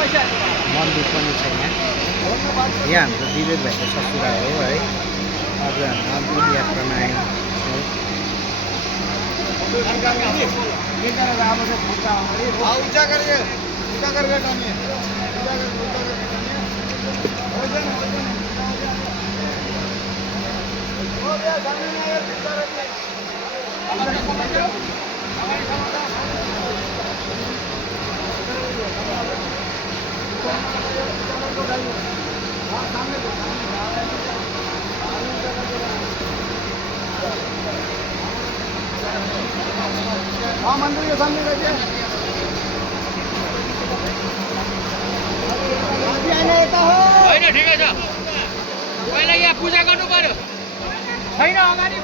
मन्दिर पनि छ यहाँ हाम्रो विवेक भाइको ससुरा हो है। आज हामी अन्तिम यात्रामा आयौँ छौँ। मंदिर के सामने रहिए। होइन ठिकै छ पहिला यहाँ पूजा गर्नु पर्यो छैन अगाडि